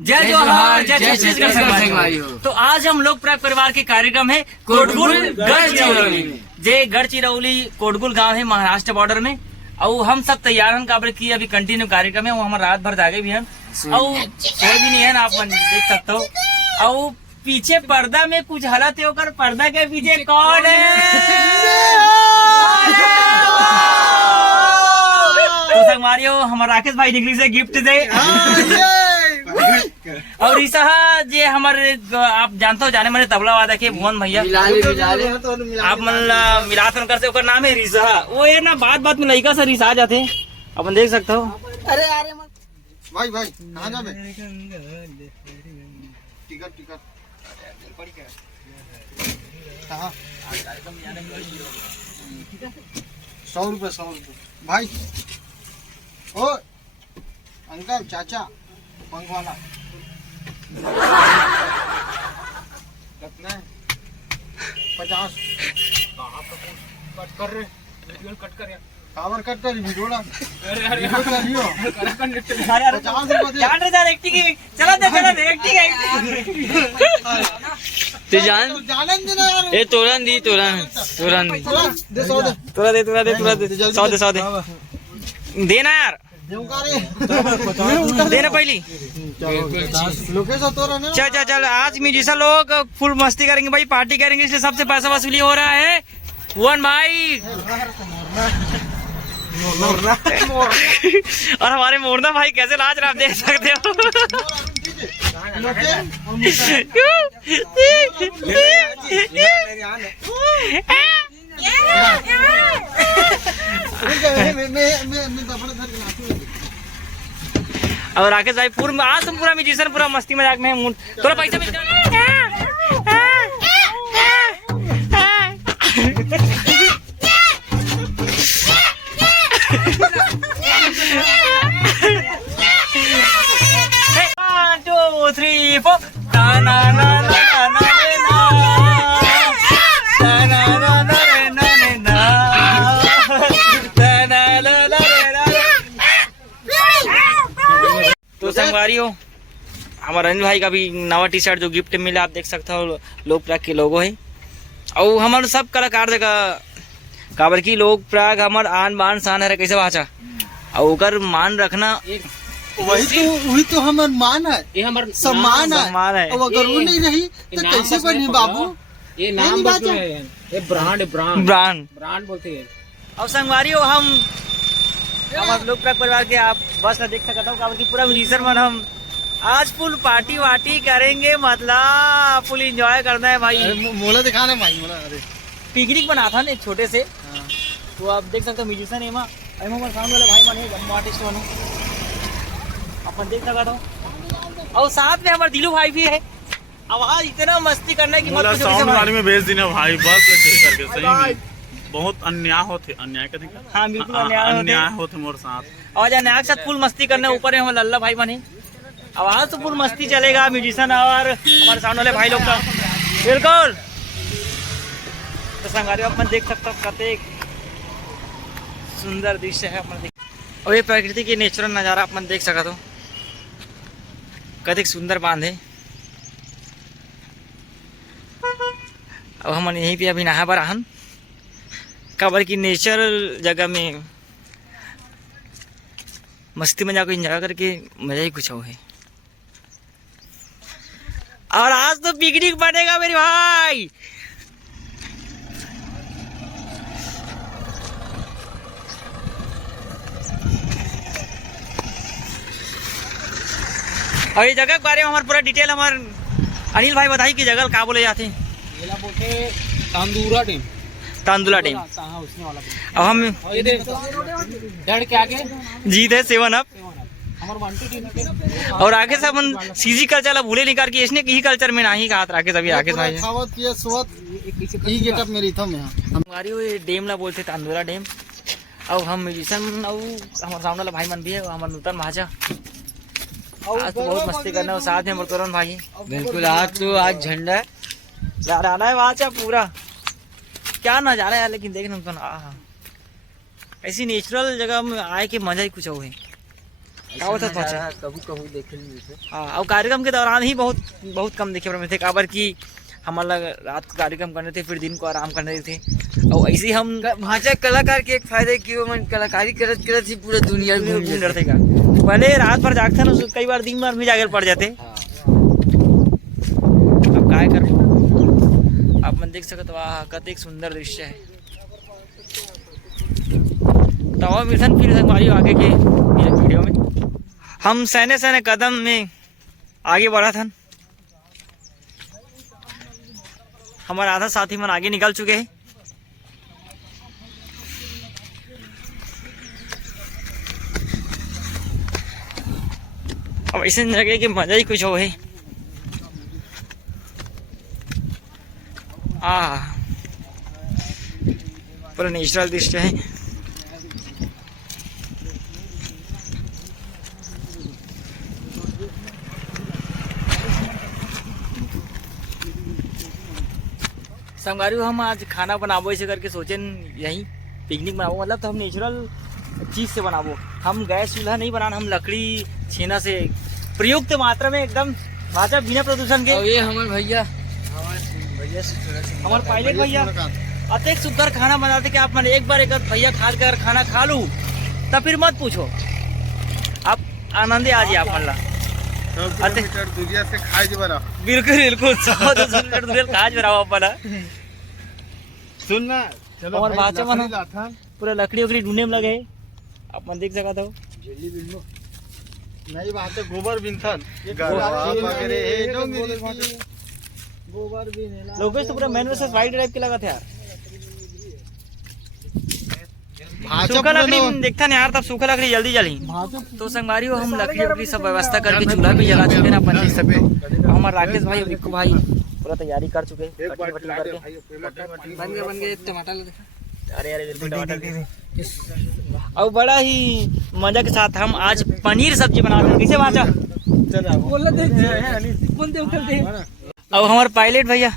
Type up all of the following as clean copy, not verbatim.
जय जोहार, जय छत्तीसगढ़ संगवारी। तो आज हम लोग प्राग परिवार के कार्यक्रम है कोटगुल गढ़चिरौली। जे गढ़चिरौली कोटगुल गांव है महाराष्ट्र बॉर्डर में। और हम सब तैयार हैं काबर की अभी कंटिन्यू कार्यक्रम है। हमारे रात भर जागे भी हैं और सोए भी नहीं है ना, आप देख सकते हो। और पीछे पर्दा में कुछ हालत है, और पर्दा के पीछे कौन है? तो संगवारियों, हमारे राकेश भाई निकली से गिफ्ट दे। और ईसा जे हमारे आप जानते हो, जाने माने तबला वादक के भुवन भैया, आप मन मिलात कर से ओकर नाम है रिसा। वो ये ना बात बात में लड़का से रिसा जाते, अपन देख सकते हो। अरे अरे भाई कहाँ जाबे? टिकट कहाँ? 100 रुपये भाई। ओ अंकल, चाचा, पंख वाला कितना है? 50। कट कर रहे, कट कर यार, कावर कट कर वीडियो ला। अरे 50 रुपये जान रे, जान एक्टिंग चला दे एक्टिंग तू जान जानन देना यार। ए तोरन दी दे 100 दे। तोरा दे 100 दे देना यार, देना पहली। चल आज म्यूजिशियन लोग फुल मस्ती करेंगे भाई, पार्टी करेंगे, इसलिए सबसे पैसा वसूली हो रहा है। वन भाई और हमारे मोरना भाई कैसे लाज रहा, आप देख सकते हो। और राकेश भाई पूरा आज तुम पूरा म्यूजिशियन पूरा मस्ती मजाक में है। थोड़ा पैसा मिल तो संगवारी हो, हमारे अनिल भाई का भी नवा टी शर्ट जो गिफ्ट मिला, आप देख सकते हो, लोक प्राग के लोगो है। और हमारे सब कलाकार जगह काबर की लोक प्राग हमार आन बान शान है, कैसे बाचा और ओकर मान रखना वही तो हमार मान है, ये हमार सम्मान है। और अगर वो नहीं रही तो कैसे बनी बाबू? ये नाम बोलते हैं, ये ब्रांड बोलते हैं। और संगवारी हो, हम हमारे लोक प्राग परिवार के आप बस देख सकते हो काबर की पूरा म्यूजिशियन मन हम आज फुल पार्टी वार्टी करेंगे, मतलब फुल एंजॉय करना है भाई। मोला दिखाना भाई, मोला अरे पिकनिक बना था ना छोटे से, तो आप देख सकते हो म्यूजिशियन एमा हमारे सामने वाले भाई बने, जम्मू आर्टिस्ट बनो, अपन देख सकते हो। और साथ में हमारे दिलू भाई भी है। आवाज इतना मस्ती करना की मत साउंड वाले में भेज देना भाई, बस करके सही में बहुत अन्याय होते, अन्याय कहते हैं। हाँ बिल्कुल अन्याय होते मोर साथ। और अन्याय के साथ फुल मस्ती करने ऊपर है हमारे लल्ला भाई बने। आवाज तो फुल मस्ती चलेगा, म्यूजिशियन और हमारे सामने वाले भाई लोग का बिल्कुल। तो संगारी अपन देख सकते हो कते सुंदर दृश्य है अपन देख, और ये प्रकृति के नेचुरल नज़ारा अपन देख सकते हो, कते सुंदर बांध है। अब हम यहीं पे अभी नहा बराहन काबर की नेचुरल जगह में मस्ती मजाक को एंजॉय करके मजा ही कुछ हो है। और आज तो पिकनिक बनेगा मेरे भाई। और ये जगह के बारे में हमारे पूरा डिटेल हमारे अनिल भाई बताइए कि जगह कहाँ बोले जाते हैं? तांदुला डैम। अब हम डर के आगे जीत है 7 अप और आगे से अपन सीजी कल्चर भूले नहीं कर, इसने की कल्चर में नहीं कहा राकेश अभी राकेश भाई हमारी वो डैम ला बोलते तांदुला डैम। और हम म्यूजिशियन और हमारे सामने वाला भाई मन भी है, हमारे नूतन भाषा। आज तो बहुत मस्ती करना है, साथ में मुरतुरन भाई। बिल्कुल आज झंडा है यार, आना है वहाँ से पूरा क्या नजारा है। लेकिन देखना तो ऐसी नेचुरल जगह में आए के मजा ही कुछ हो है। का होता भाचा कबू कबू देखे मिलते। हाँ और कार्यक्रम के दौरान ही बहुत कम देखे मिलते काबर की हमारा रात को कार्यक्रम करने थे फिर दिन को आराम करने थे और ऐसे हम भाषा कलाकार के एक फायदे की वो मन कलाकारी करत करत ही पूरा दुनिया घूम घूम रहे का पहले रात भर जागते ना कई बार दिन भर भी जागे पड़ जाते। अब काय कर आप मन देख सकते वाह कतेक सुंदर दृश्य है। तवा मिशन फिर हमारी आगे के वीडियो में हम सैने कदम में आगे बढ़ा था। हमारे आधा साथी मन आगे निकल चुके हैं। अब ऐसे लगे कि मजा ही कुछ हो है। पूरा नेचुरल दृश्य है। संगवारी हम आज खाना बनाबो ऐसे करके सोचे यही पिकनिक बनाबो मतलब तो हम नेचुरल चीज से बनाबो। हम गैस चूल्हा नहीं बनाना हम लकड़ी छेना से प्रयुक्त मात्रा में एकदम भाषा बिना प्रदूषण के। और ये हमारे भैया हमारे पायलट भैया अतेक सुघर खाना बनाते कि आप मैंने एक बार भैया खा कर खाना खा लूँ तब फिर मत पूछो आप आनंदे आ जाइए आप मल्ला दुनिया से खाए जरा बिल्कुल बिल्कुल 100-200 मीटर दूर खाज में रहो अपन सुनना चलो और भाषा मन था पूरा लकड़ी उकड़ी ढूंढने में लगे आप मन देख सकते हो। झिल्ली बिल्लो नहीं बात है गोबर बिनथन गोबर भी लोगों तो पूरा मैन वर्सेस वाइल्ड टाइप के लगा था यार। सूखा लकड़ी देखता नहीं यार तब सूखा लकड़ी जल्दी जली तो संगवारी हो हम लकड़ी उकड़ी सब व्यवस्था करके चूल्हा भी जला चुके ना अपन देख सकते हो। हमारे राकेश भाई विक्कू भाई पूरा तैयारी कर चुके हैं बन गए टमाटर अरे टमाटर और बड़ा ही मजा के साथ हम आज पनीर सब्जी बना रहे हैं। कैसे भाचा अब हमारे पायलट भैया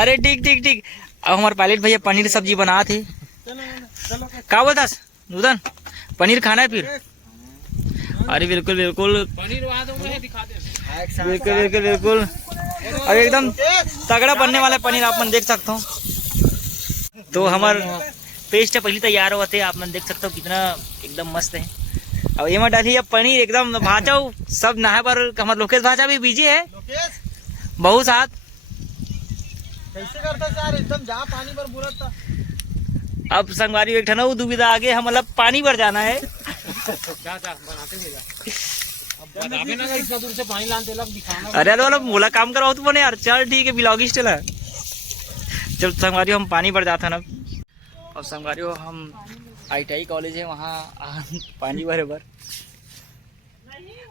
अरे ठीक ठीक ठीक अब हमारे पायलट भैया पनीर सब्जी बना थे क्या बोलता नूतन पनीर खाना है फिर। अरे बिल्कुल बिल्कुल पनीर वहाँ तो मैं दिखा दे बिल्कुल बिल्कुल बिल्कुल अब एकदम तगड़ा बनने वाला पनीर आप मन देख सकते हो। तो हमार पेस्ट पहले तैयार होते आप मन देख सकते हो कितना एकदम मस्त है। अब ये डाली अब पनीर एकदम भाजा सब नहा पर हमारे लोकेश भाजा भी बिजी है बहुत साथ कैसे करता यार एकदम जा पानी पर बुरत था। अब संगवारी एक ठना दुविधा आगे हम मतलब पानी भर जाना है। जा बनाते थे अब बतावे ना इतना दूर से पानी लाने लग दिखाना। अरे अरे वाला बोला काम कराओ तो बने यार चल ठीक है ब्लॉगिस्ट चला चल संगवारी हम पानी भर जाता ना। अब संगवारी हम ITI कॉलेज है वहाँ पानी भरे भर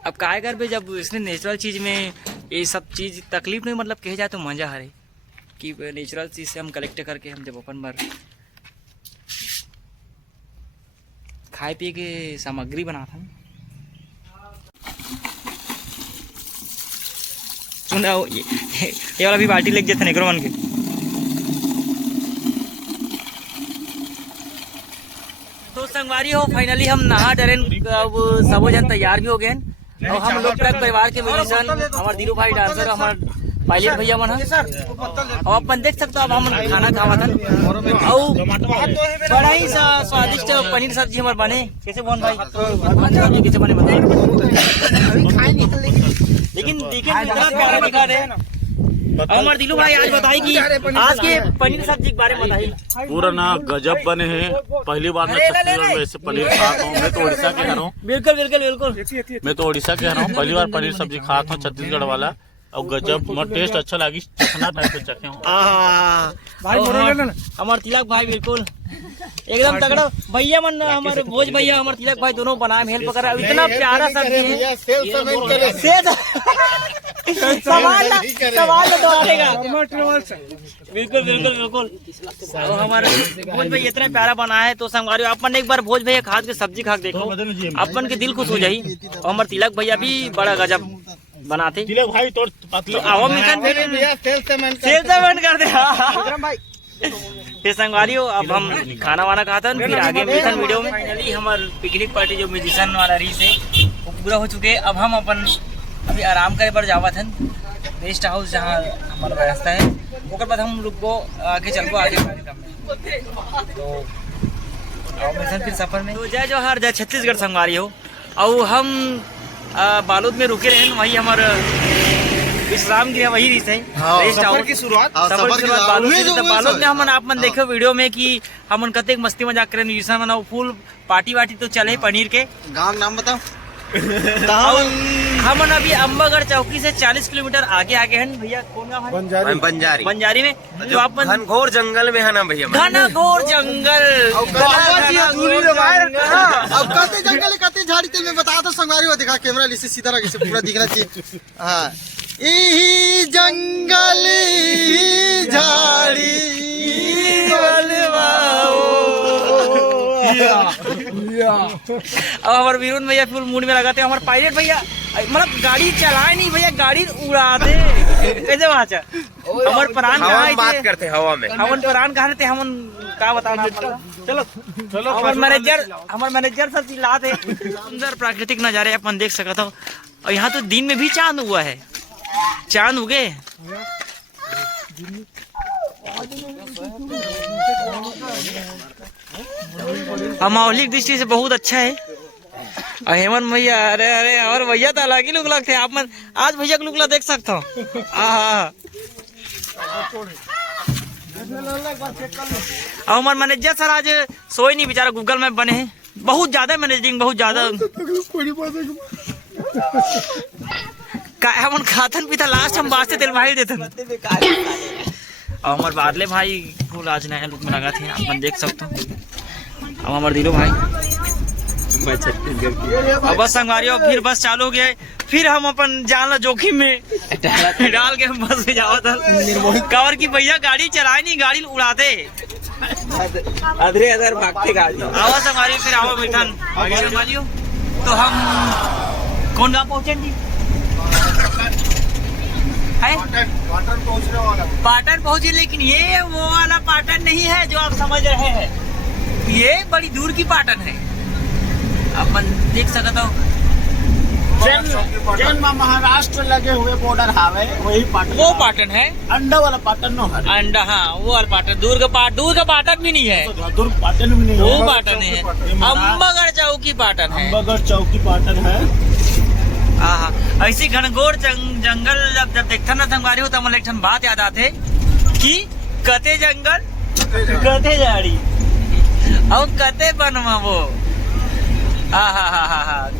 अब काय कर पे जब इसने नेचुरल चीज में ये सब चीज तकलीफ नहीं मतलब कहे जाए तो मजा हरे कि नेचुरल चीज से हम कलेक्ट करके हम जब अपन भर खाए पिए के सामग्री बनाता हूँ। सुन ये वाला भी बाल्टी लेके जाते नहीं बन के तो संगवारी हो फाइनली हम नहा डरे अब सबो जन तैयार भी हो गए और हम लोग परिवार के म्यूजिशियन हमारे धीरू भाई डांसर हमारे पायलट भैया मन और अपन देख सकते हो अब हम खाना खावा था और बड़ा ही स्वादिष्ट पनीर सब्जी हमारे बने। कैसे बन भाई कैसे बने बताइए लेकिन देखे इतना प्यारा दिखा रहे हमारे दिलू भाई आज बताइए कि आज के पनीर सब्जी के बारे में बताइए। पूरा ना गजब बने हैं पहली बार मैं छत्तीसगढ़ में ऐसे पनीर खाता हूँ। मैं तो उड़ीसा के रहा हूँ बिल्कुल बिल्कुल बिल्कुल मैं तो उड़ीसा के रहा हूँ पहली बार पनीर सब्जी खाता हूँ छत्तीसगढ़ वाला और गजब मोर टेस्ट अच्छा लगी चखना टाइप से चखे हूँ हमारे तिलक भाई बिल्कुल एकदम तगड़ा भैया मन हमारे भोज भैया हमारे तिलक भाई दोनों बनाए हेल्प कर रहा है इतना प्यारा सब्जी है सवाल तो आएगा बिल्कुल बिल्कुल बिल्कुल तो हमारे भोज भैया इतना प्यारा बना है तो संगवारी अपन एक बार भोज भैया खाद के सब्जी खा के देखो अपन के दिल खुश हो जाये और हमारे तिलक भैया भी बड़ा गजब बनाते तिलक भाई तो आओ मिशन सेल्समैन कर दे फिर संगवारियों अब हम खाना वाना खाता हूँ फिर आगे मिलते वीडियो में। फाइनली हमार पिकनिक पार्टी जो म्यूजिशियन वाला रीस है वो पूरा हो चुके। अब हम अपन अभी आराम करे पर जावत हन रेस्ट हाउस जहाँ हमारा व्यवस्था है। ओकर बाद हम लोग को आगे चलबो आगे कार्यक्रम में। तो आओ मिलते फिर सफर में। तो जय जवाहर जय छत्तीसगढ़ संगवारी हो। और हम बालोद में रुके रहे वही हमारे विश्राम गृह वही रीस है। सफर की शुरुआत बालोद से तो बालोद में हमन आप मन देखो वीडियो में कि हमन कतेक मस्ती मजाक करे म्यूजिशियन मन फुल पार्टी वाटी तो चले पनीर के। गांव नाम बताओ। हमन अभी अम्बागढ़ चौकी से 40 किलोमीटर आगे हैं भैया। कौन गाँव है? बंजारी। बंजारी में जो अपन घनघोर जंगल में है ना भैया। घनघोर जंगल। अब कहते जंगल कहते झाड़ी तेल में बता दो संगवारी हो। दिखा कैमरा से सीधा रखे से पूरा दिखना चाहिए। हाँ ई जंगल ई झाड़ी अब हमारे वीरुन भैया फुल मूड में लगाते हैं। हमारे पायलट भैया मतलब गाड़ी चलाए नहीं भैया गाड़ी उड़ा दे कैसे वहाँ हमारे प्राण कहाँ बात करते हवा में। हमन प्राण कहाँ थे हमन का बताना। चलो चलो हमारे मैनेजर सब चिल्लाते। सुंदर प्राकृतिक नजारे अपन देख सकता हो। और यहाँ तो दिन में भी चांद हुआ है। चांद उगे मौलिक दृष्टि से बहुत अच्छा है। और हेमंत भैया अरे अरे और भैया तो अलग ही लुक लगते हैं आप मन। आज भैया का लुकला देख सकता हूँ। हमारे मैनेजर सर आज सोए नहीं बेचारा गूगल मैप बने हैं। बहुत ज्यादा मैनेजिंग बहुत ज्यादा हमन खातन पीता लास्ट हम बास्ते तेल भाई देते। और हमारे बादले भाई फुल आज नया लुक में लगा थे आप मन देख सकते हो। अब हमारे दिलो भाई अब बस संगवारियों फिर बस चालू हो गया। फिर हम अपन जान जोखिम में डाल के हम बस में जाओ था कवर की भैया गाड़ी चलाए नहीं गाड़ी उड़ाते अधरे भागते गाड़ी। आवा संगवारी फिर आवा मिठन आगे संगवारियों। तो हम कौन गाँव पहुँचे पाटन पहुंचे लेकिन ये वो वाला पाटन नहीं है जो आप समझ रहे हैं। ये बड़ी दूर की पाटन है। अपन देख सकते हो महाराष्ट्र लगे हुए बॉर्डर हावे वही पाटन। वो पाटन है अंडा वाला पाटन नो है। अंडा हाँ वो वाला पाटन। दूर का पाटन भी नहीं है। दूर पाटन भी नहीं है। वो पाटन है अम्बागढ़ चौकी पाटन है। अम्बागढ़ चौकी पाटन है। ऐसी घनघोर जंगल जब देखता ना संगवारी हो तो मतलब एक बात याद आते कि कते जंगल कते झाड़ी और कते बनवा वो। हाँ